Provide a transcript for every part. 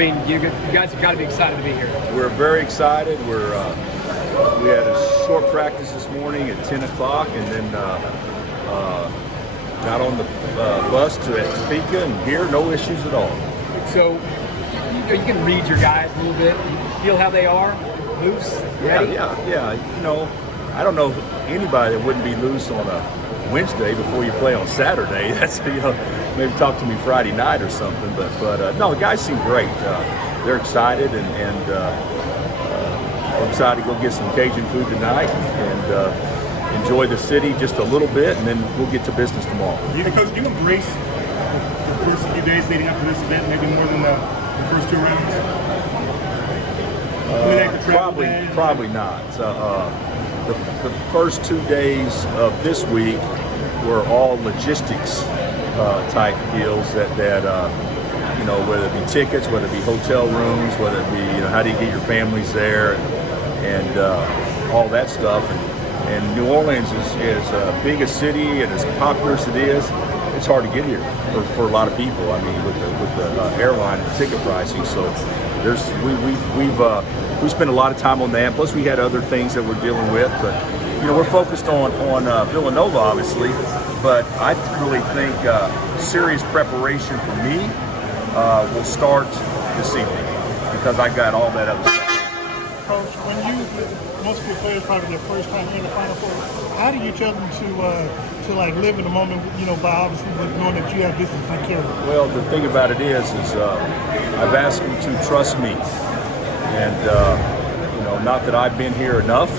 mean, you guys have got to be excited to be here. We're very excited. We had a short practice this morning at 10 o'clock, and then got on the bus to Topeka, and here, no issues at all. So you can read your guys a little bit. You feel how they are, loose, ready? Yeah. You know, I don't know anybody that wouldn't be loose on a Wednesday before you play on Saturday. That's, maybe talk to me Friday night or something. But no, the guys seem great. They're excited, and we're excited to go get some Cajun food tonight and enjoy the city just a little bit, and then we'll get to business tomorrow. Coach, do you embrace the first few days leading up to this event, maybe more than the first two rounds? Probably not. The first 2 days of this week were all logistics type deals that whether it be tickets, whether it be hotel rooms, whether it be how do you get your families there, and all that stuff. And New Orleans is as big a city and as popular as it is. It's hard to get here for a lot of people. I mean, with the airline and the ticket pricing. So we spent a lot of time on that. Plus, we had other things that we're dealing with. But we're focused on Villanova, obviously. But I really think serious preparation for me will start this evening because I got all that other stuff. Coach, most of your players probably their first time in the Final Four, how do you tell them to live in the moment, by obviously knowing that you have this to take care of? Well, the thing about it is I've asked them to trust me. And, not that I've been here enough,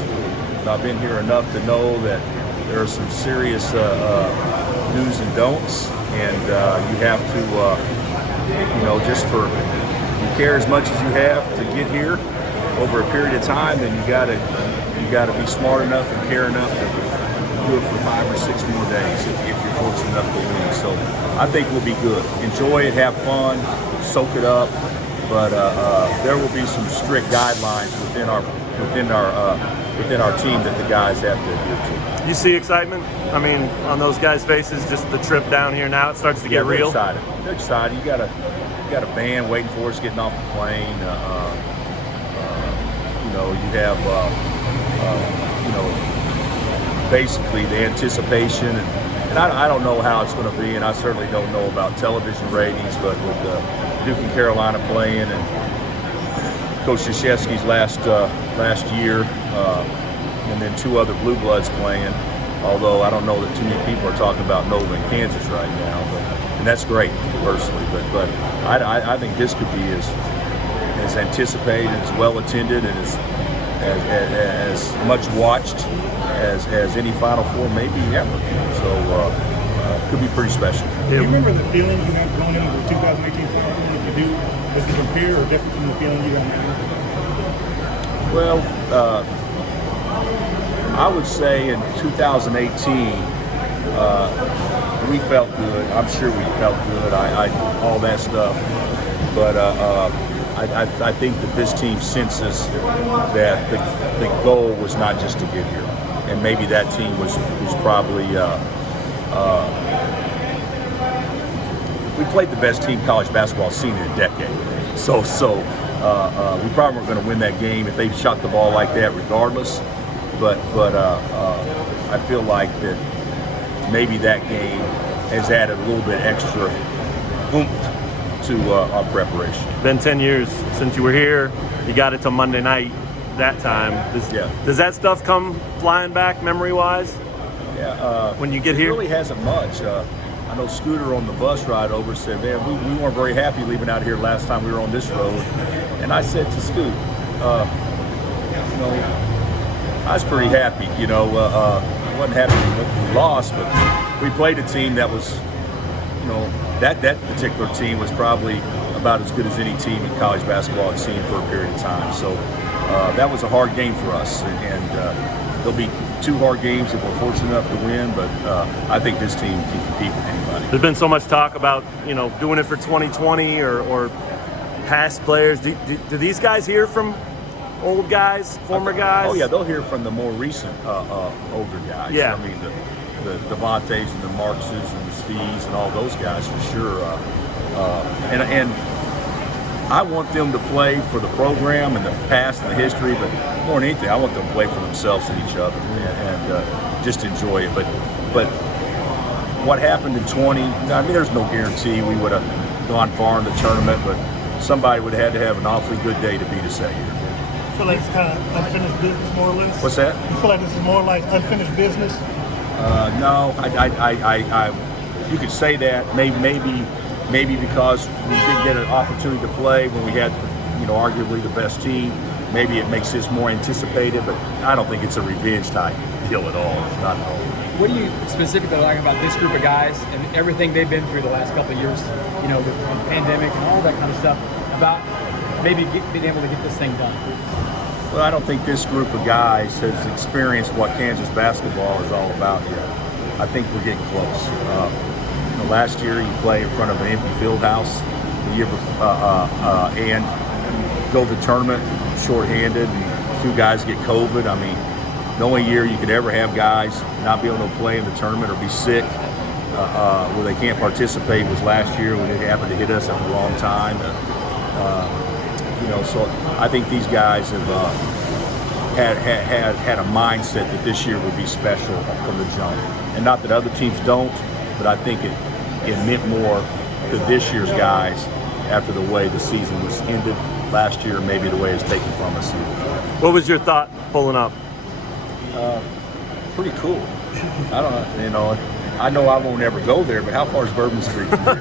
but I've been here enough to know that there are some serious do's and don'ts. And you have to, you care as much as you have to get here over a period of time, then you gotta be smart enough and care enough to do it for 5 or 6 more days if you're fortunate enough to win. So I think we'll be good. Enjoy it, have fun, soak it up. But there will be some strict guidelines within our team that the guys have to adhere to. You see excitement? I mean, on those guys' faces, just the trip down here now, it starts to get real. They're excited. You got a band waiting for us getting off the plane. You have basically the anticipation, and I don't know how it's going to be, and I certainly don't know about television ratings, but with Duke and Carolina playing and Coach Krzyzewski's last year, and then 2 other Blue Bloods playing, although I don't know that too many people are talking about Nova and Kansas right now, and that's great personally, but I think this could be as anticipated, as well attended, and as much watched as any Final Four maybe ever. So it could be pretty special. Do you remember the feeling you had going into the 2018 Final Four? If you do, does it compare or different from the feeling you got now? Well, I would say in 2018 we felt good. I'm sure we felt good. All that stuff, but. I think that this team senses that the goal was not just to get here, and maybe that team was probably we played the best team college basketball seen in a decade. So we probably weren't going to win that game if they shot the ball like that, regardless. But I feel like that maybe that game has added a little bit extra oomph to our preparation. Been 10 years since you were here. You got it to Monday night that time. Does that stuff come flying back memory-wise? Yeah. When you get it here? It really hasn't much. I know Scooter on the bus ride over said, man, we weren't very happy leaving out here last time we were on this road. And I said to Scoot, I was pretty happy. I wasn't happy we lost, but we played a team that was, that particular team was probably about as good as any team in college basketball had seen for a period of time. So that was a hard game for us, and there'll be 2 hard games if we're fortunate enough to win, but I think this team can compete with anybody. There's been so much talk about, doing it for 2020 or past players. Do these guys hear from old guys, former guys? Oh, yeah, they'll hear from the more recent older guys. Yeah. I mean, the Devontaes and the Markses and the Steves and all those guys for sure. And I want them to play for the program and the past and the history, but more than anything, I want them to play for themselves and each other and just enjoy it. But what happened in 20? I mean, there's no guarantee we would have gone far in the tournament, but somebody would have had to have an awfully good day to beat us that year. You feel like it's kind of unfinished business, more or less? What's that? You feel like this is more like unfinished business? No, you could say that. Maybe because we did get an opportunity to play when we had, arguably the best team. Maybe it makes this more anticipated, but I don't think it's a revenge type deal at all. Not at all. What do you specifically like about this group of guys and everything they've been through the last couple of years, the pandemic and all that kind of stuff, about maybe being able to get this thing done? Well, I don't think this group of guys has experienced what Kansas basketball is all about yet. I think we're getting close. Last year you play in front of an empty field house, the year and go to the tournament shorthanded, and 2 guys get COVID. I mean, the only year you could ever have guys not be able to play in the tournament or be sick where they can't participate was last year when it happened to hit us at the wrong time. So I think these guys have had a mindset that this year would be special from the jump. And not that other teams don't, but I think it meant more to this year's guys after the way the season was ended last year, maybe the way it's taken from us. What was your thought pulling up? Pretty cool. I don't know. I know I won't ever go there, but how far is Bourbon Street from here?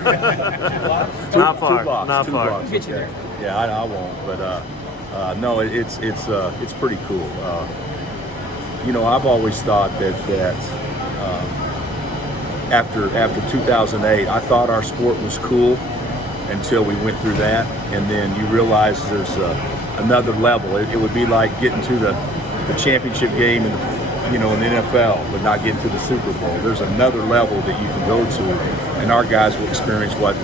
Not far. Two blocks. Not Two far. blocks, Get you okay. there. Yeah, I won't. But no, it's pretty cool. I've always thought that after 2008, I thought our sport was cool until we went through that, and then you realize there's another level. It would be like getting to the championship game in the NFL, but not getting to the Super Bowl. There's another level that you can go to, and our guys will experience what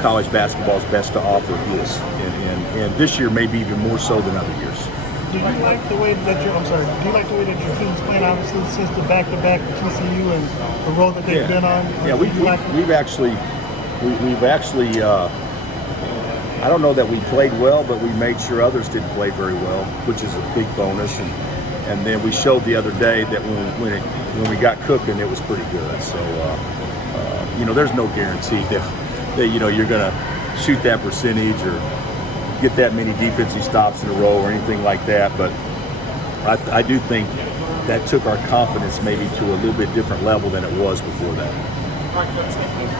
college basketball's best to offer is, and this year maybe even more so than other years. Do you like the way that your team's playing, obviously, since the back-to-back TCU and the road that they've been on? Yeah, we've actually I don't know that we played well, but we made sure others didn't play very well, which is a big bonus. And then we showed the other day that when we got cooking, it was pretty good. So there's no guarantee that you're going to shoot that percentage or get that many defensive stops in a row or anything like that. But I do think that took our confidence maybe to a little bit different level than it was before that.